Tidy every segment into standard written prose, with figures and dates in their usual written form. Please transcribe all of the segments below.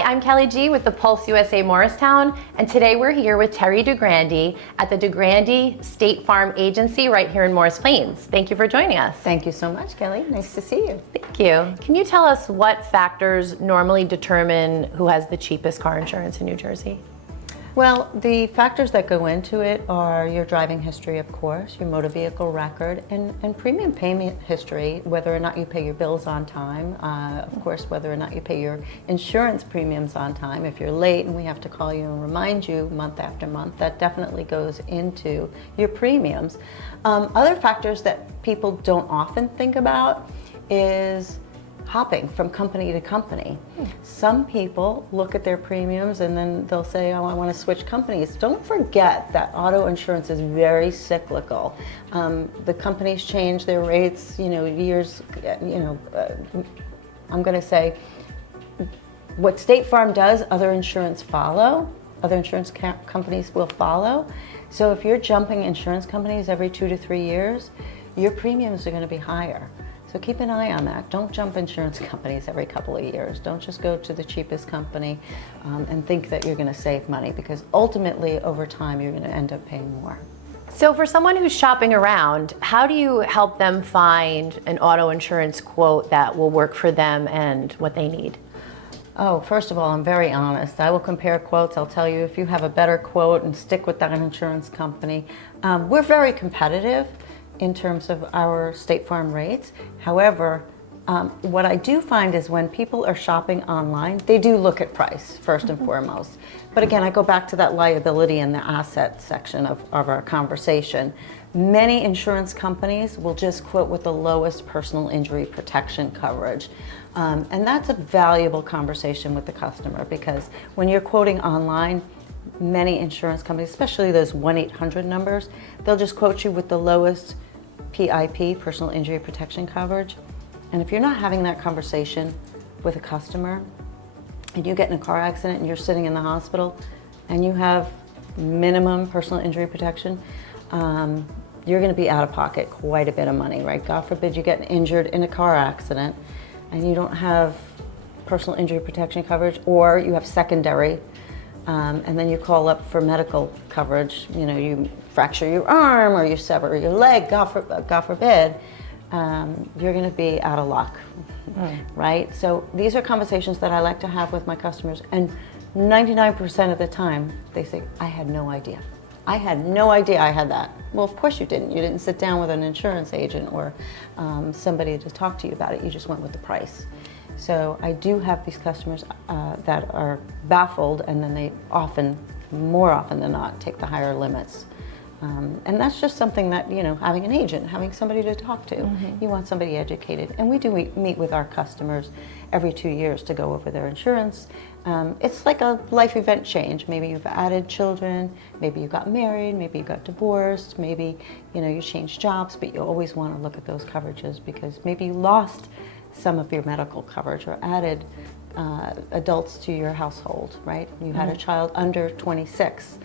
Hi, I'm Kelly G with the Pulse USA Morristown, and today we're here with Teri DiGrande at the DiGrande State Farm Agency right here in Morris Plains. Thank you for joining us. Thank you so much, Kelly. Nice to see you. Thank you. Can you tell us what factors normally determine who has the cheapest car insurance in New Jersey? Well, the factors that go into it are your driving history, of course, your motor vehicle record, and premium payment history, whether or not you pay your bills on time, of course, whether or not you pay your insurance premiums on time. If you're late and we have to call you and remind you month after month, that definitely goes into your premiums. Other factors that people don't often think about is hopping from company to company. Some people look at their premiums and then they'll say, oh, I want to switch companies. Don't forget that auto insurance is very cyclical. The companies change their rates, I'm going to say what State Farm does, other insurance companies will follow. So if you're jumping insurance companies every 2 to 3 years, your premiums are going to be higher. So keep an eye on that. Don't jump insurance companies every couple of years. Don't just go to the cheapest company and think that you're going to save money, because ultimately over time you're going to end up paying more. So for someone who's shopping around, how do you help them find an auto insurance quote that will work for them and what they need? Oh, first of all, I'm very honest. I will compare quotes. I'll tell you if you have a better quote and stick with that insurance company. We're very competitive in terms of our State Farm rates. However, what I do find is when people are shopping online, they do look at price first and foremost. But again, I go back to that liability and the asset section of our conversation. Many insurance companies will just quote with the lowest personal injury protection coverage. And that's a valuable conversation with the customer, because when you're quoting online, many insurance companies, especially those 1-800 numbers, they'll just quote you with the lowest PIP, personal injury protection coverage. And if you're not having that conversation with a customer and you get in a car accident and you're sitting in the hospital and you have minimum personal injury protection, you're going to be out of pocket quite a bit of money, right? God forbid you get injured in a car accident and you don't have personal injury protection coverage, or you have secondary, and then you call up for medical coverage. You fracture your arm or you sever your leg, God forbid, you're going to be out of luck, right? So these are conversations that I like to have with my customers, and 99% of the time they say, I had no idea. I had no idea I had that. Well, of course you didn't. You didn't sit down with an insurance agent or somebody to talk to you about it. You just went with the price. So I do have these customers that are baffled, and then they more often than not, take the higher limits. And that's just something that, having an agent, having somebody to talk to, you want somebody educated. And we do meet with our customers every 2 years to go over their insurance. It's like a life event change. Maybe you've added children, maybe you got married, maybe you got divorced, maybe, you changed jobs, but you always want to look at those coverages, because maybe you lost some of your medical coverage or added adults to your household, right? You had a child under 26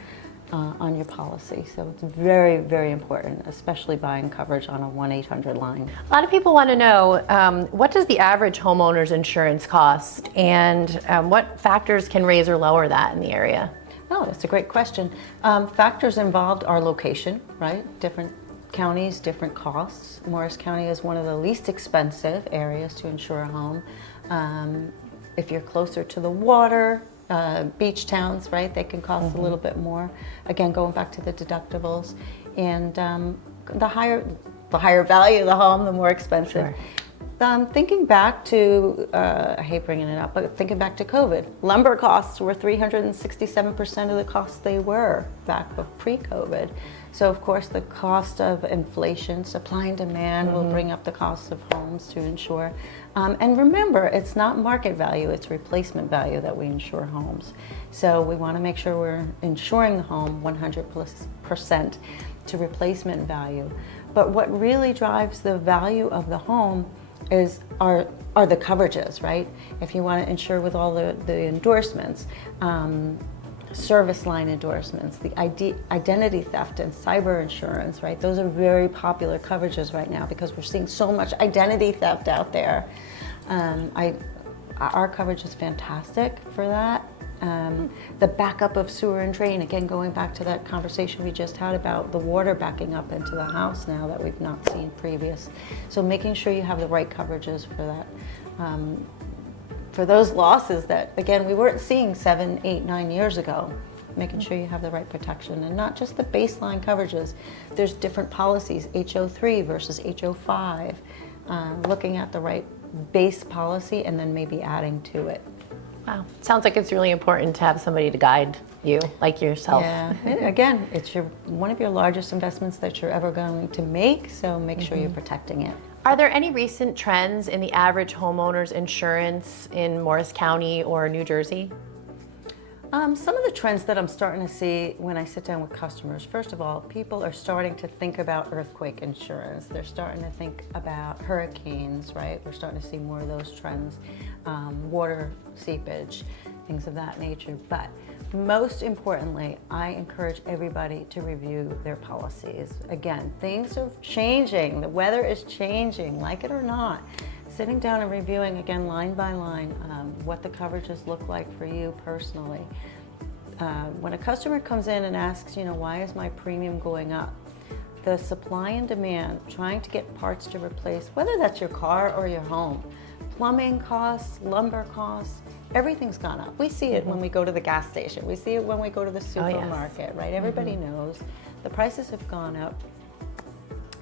on your policy. So it's very, very important, especially buying coverage on a 1-800 line. A lot of people want to know, what does the average homeowner's insurance cost, and what factors can raise or lower that in the area? Oh, that's a great question. Factors involved are location, right? Different counties, different costs. Morris County is one of the least expensive areas to insure a home. If you're closer to the water, beach towns, right, they can cost a little bit more. Again, going back to the deductibles, and the higher value of the home, the more expensive. Sure. Thinking back to, I hate bringing it up, but thinking back to COVID, lumber costs were 367% of the costs they were back pre-COVID. So of course the cost of inflation, supply and demand will bring up the cost of homes to insure. And remember, it's not market value, it's replacement value that we insure homes. So we want to make sure we're insuring the home 100% to replacement value. But what really drives the value of the home are the coverages, right? If you want to insure with all the endorsements, service line endorsements, the identity theft and cyber insurance, right? Those are very popular coverages right now because we're seeing so much identity theft out there. our coverage is fantastic for that. The backup of sewer and drain, again, going back to that conversation we just had about the water backing up into the house now that we've not seen previous. So making sure you have the right coverages for that. For those losses that, again, we weren't seeing 7, 8, 9 years ago, making sure you have the right protection and not just the baseline coverages. There's different policies, HO3 versus HO5, looking at the right base policy and then maybe adding to it. Wow. Sounds like it's really important to have somebody to guide you, like yourself. Yeah. Again, it's one of your largest investments that you're ever going to make, so make sure you're protecting it. Are there any recent trends in the average homeowner's insurance in Morris County or New Jersey? Some of the trends that I'm starting to see when I sit down with customers, first of all, people are starting to think about earthquake insurance. They're starting to think about hurricanes, right? We're starting to see more of those trends, water seepage, things of that nature. But most importantly, I encourage everybody to review their policies. Again, things are changing. The weather is changing, like it or not. Sitting down and reviewing, again, line by line, what the coverages look like for you personally. When a customer comes in and asks, why is my premium going up? The supply and demand, trying to get parts to replace, whether that's your car or your home, plumbing costs, lumber costs, everything's gone up. We see it when we go to the gas station. We see it when we go to the supermarket, right? Everybody knows the prices have gone up.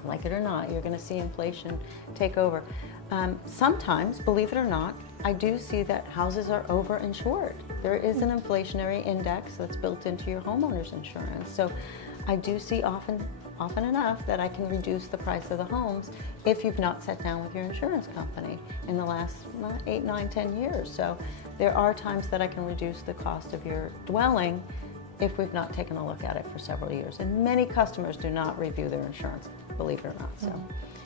Like it or not, you're going to see inflation take over. Sometimes, believe it or not, I do see that houses are overinsured. There is an inflationary index that's built into your homeowner's insurance. So I do see often enough that I can reduce the price of the homes if you've not sat down with your insurance company in the last 8, 9, 10 years. So there are times that I can reduce the cost of your dwelling if we've not taken a look at it for several years. And many customers do not review their insurance, believe it or not. So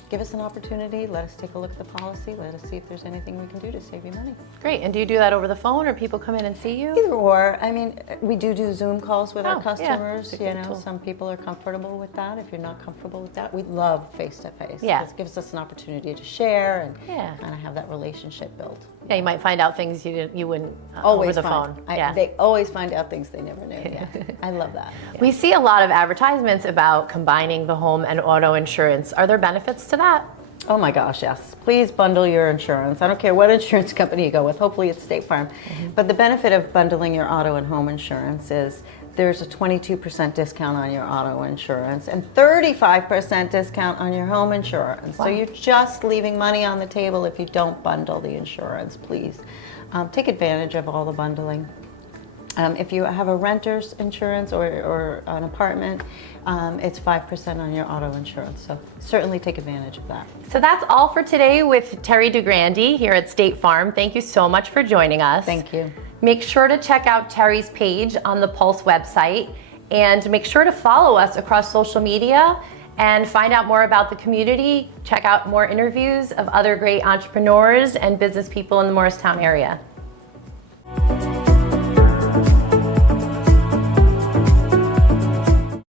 give us an opportunity, let us take a look at the policy, let us see if there's anything we can do to save you money. Great. And do you do that over the phone or people come in and see you? Either or. I mean, we do Zoom calls with our customers. Yeah. Some people are comfortable with that. If you're not comfortable with that, we love face-to-face. Yeah. It gives us an opportunity to share and kind of have that relationship built. Yeah, you might find out things you wouldn't Always over the phone. They always find out things they never knew. Yeah. I love that. Yeah. We see a lot of advertisements about combining the home and auto insurance. Are there benefits to that? Oh my gosh, yes. Please bundle your insurance. I don't care what insurance company you go with. Hopefully it's State Farm. But the benefit of bundling your auto and home insurance is there's a 22% discount on your auto insurance and 35% discount on your home insurance. Wow. So you're just leaving money on the table if you don't bundle the insurance. Please take advantage of all the bundling. If you have a renter's insurance or an apartment, it's 5% on your auto insurance. So certainly take advantage of that. So that's all for today with Teri DiGrande here at State Farm. Thank you so much for joining us. Thank you. Make sure to check out Teri's page on the Pulse website and make sure to follow us across social media and find out more about the community. Check out more interviews of other great entrepreneurs and business people in the Morristown area.